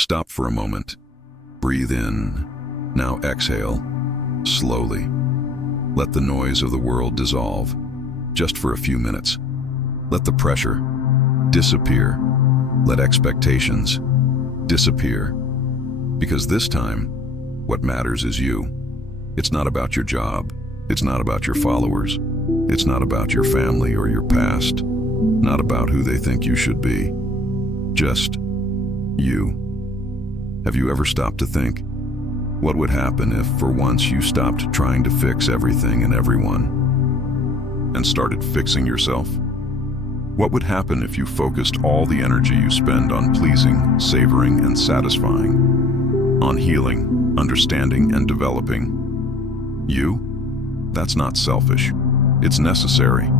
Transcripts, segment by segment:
Stop for a moment. Breathe in. Now exhale, slowly. Let the noise of the world dissolve, just for a few minutes. Let the pressure disappear. Let expectations disappear. Because this time, what matters is you. It's not about your job. It's not about your followers. It's not about your family or your past. Not about who they think you should be. Just you. Have you ever stopped to think? What would happen if, for once, you stopped trying to fix everything and everyone and started fixing yourself? What would happen if you focused all the energy you spend on pleasing, savoring, and satisfying, on healing, understanding, and developing you? That's not selfish. It's necessary,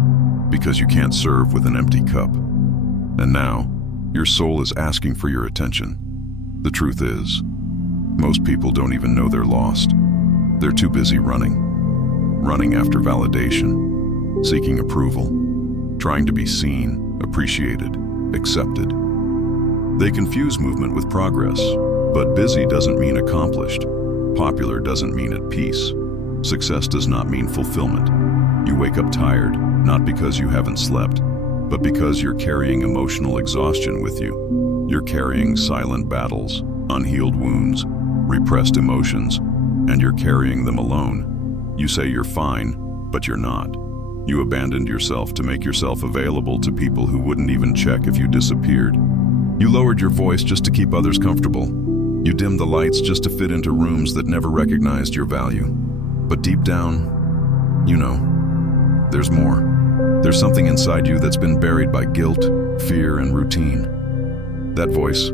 because you can't serve with an empty cup. And now, your soul is asking for your attention. The truth is, most people don't even know they're lost. They're too busy running after validation, seeking approval, trying to be seen, appreciated, accepted. They confuse movement with progress, but busy doesn't mean accomplished. Popular doesn't mean at peace. Success does not mean fulfillment. You wake up tired, not because you haven't slept, but because you're carrying emotional exhaustion with you. You're carrying silent battles, unhealed wounds, repressed emotions, and you're carrying them alone. You say you're fine, but you're not. You abandoned yourself to make yourself available to people who wouldn't even check if you disappeared. You lowered your voice just to keep others comfortable. You dimmed the lights just to fit into rooms that never recognized your value. But deep down, you know, there's more. There's something inside you that's been buried by guilt, fear, and routine. That voice,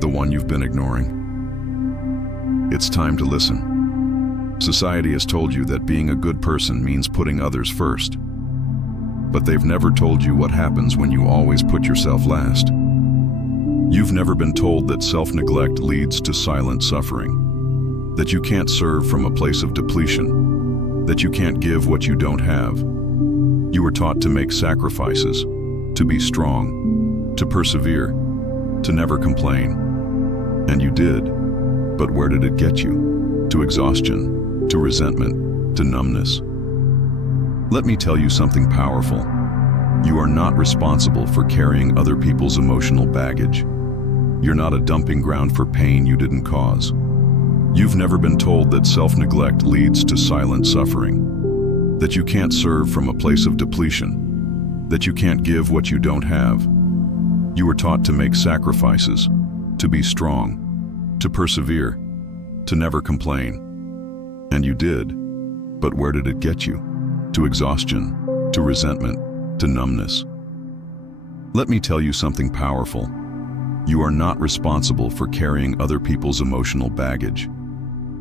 the one you've been ignoring. It's time to listen. Society has told you that being a good person means putting others first. But they've never told you what happens when you always put yourself last. You've never been told that self-neglect leads to silent suffering, that you can't serve from a place of depletion, that you can't give what you don't have. You were taught to make sacrifices, to be strong, to persevere, to never complain. And you did. But where did it get you? To exhaustion, to resentment, to numbness. Let me tell you something powerful. You are not responsible for carrying other people's emotional baggage. You're not a dumping ground for pain you didn't cause. You've never been told that self-neglect leads to silent suffering, that you can't serve from a place of depletion, that you can't give what you don't have. You were taught to make sacrifices, to be strong, to persevere, to never complain. And you did. But where did it get you? To exhaustion, to resentment, to numbness. Let me tell you something powerful. You are not responsible for carrying other people's emotional baggage.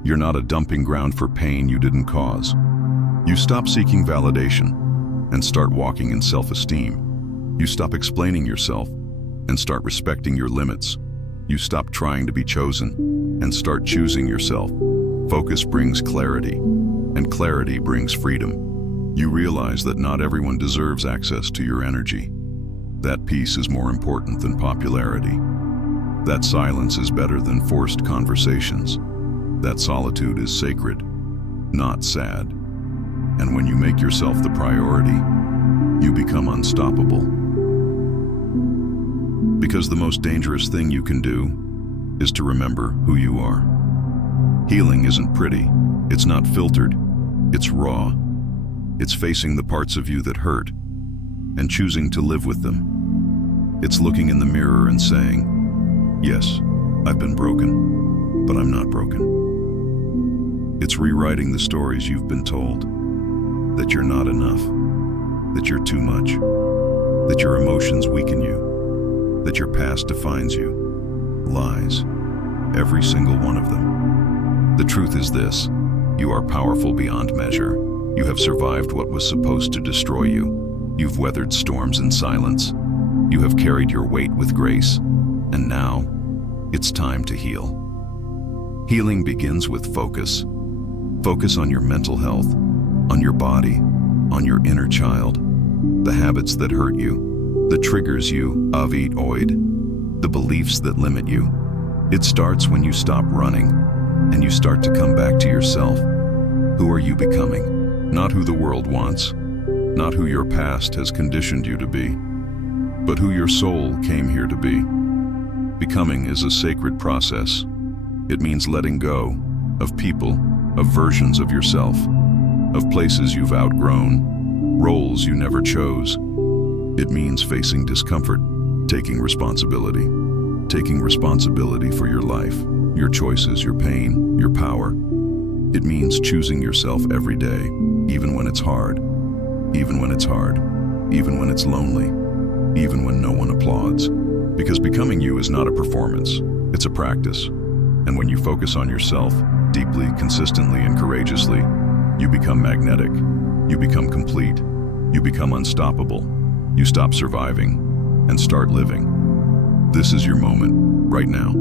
You're not a dumping ground for pain you didn't cause. You stop seeking validation and start walking in self-esteem. You stop explaining yourself and start respecting your limits. You stop trying to be chosen and start choosing yourself. Focus brings clarity, and clarity brings freedom. You realize that not everyone deserves access to your energy. That peace is more important than popularity. That silence is better than forced conversations. That solitude is sacred, not sad. And when you make yourself the priority, you become unstoppable. Because the most dangerous thing you can do is to remember who you are. Healing isn't pretty, it's not filtered, it's raw. It's facing the parts of you that hurt and choosing to live with them. It's looking in the mirror and saying, yes, I've been broken, but I'm not broken. It's rewriting the stories you've been told, that you're not enough, that you're too much, that your emotions weaken you, that your past defines you. Lies. Every single one of them. The truth is this: you are powerful beyond measure. You have survived what was supposed to destroy you. You've weathered storms in silence. You have carried your weight with grace. And now, it's time to heal. Healing begins with focus. Focus on your mental health, on your body, on your inner child, the habits that hurt you, the triggers you avoid, the beliefs that limit you. It starts when you stop running and you start to come back to yourself. Who are you becoming? Not who the world wants, not who your past has conditioned you to be, but who your soul came here to be. Becoming is a sacred process. It means letting go of people, of versions of yourself, of places you've outgrown, roles you never chose. It means facing discomfort, taking responsibility for your life, your choices, your pain, your power. It means choosing yourself every day, even when it's hard, even when it's lonely, even when no one applauds. Because becoming you is not a performance, it's a practice. And when you focus on yourself, deeply, consistently, and courageously, you become magnetic, you become complete, you become unstoppable. You stop surviving and start living. This is your moment, right now.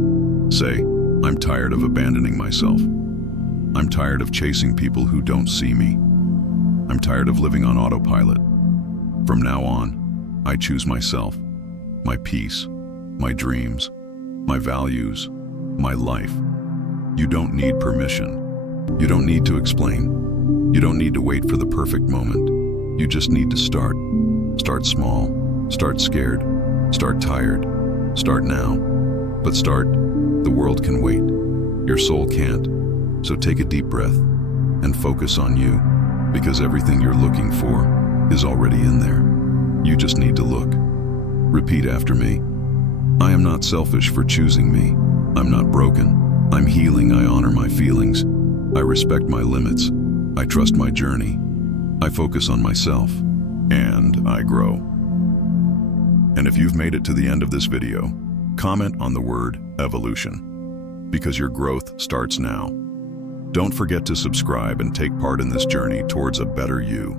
Say, I'm tired of abandoning myself. I'm tired of chasing people who don't see me. I'm tired of living on autopilot. From now on, I choose myself, my peace, my dreams, my values, my life. You don't need permission. You don't need to explain. You don't need to wait for the perfect moment. You just need to start. Start small, start scared, start tired, start now. But start, the world can wait. Your soul can't. So take a deep breath and focus on you, because everything you're looking for is already in there. You just need to look. Repeat after me. I am not selfish for choosing me. I'm not broken. I'm healing. I honor my feelings. I respect my limits. I trust my journey. I focus on myself. And I grow. And if you've made it to the end of this video, comment on the word evolution, because your growth starts now. Don't forget to subscribe and take part in this journey towards a better you.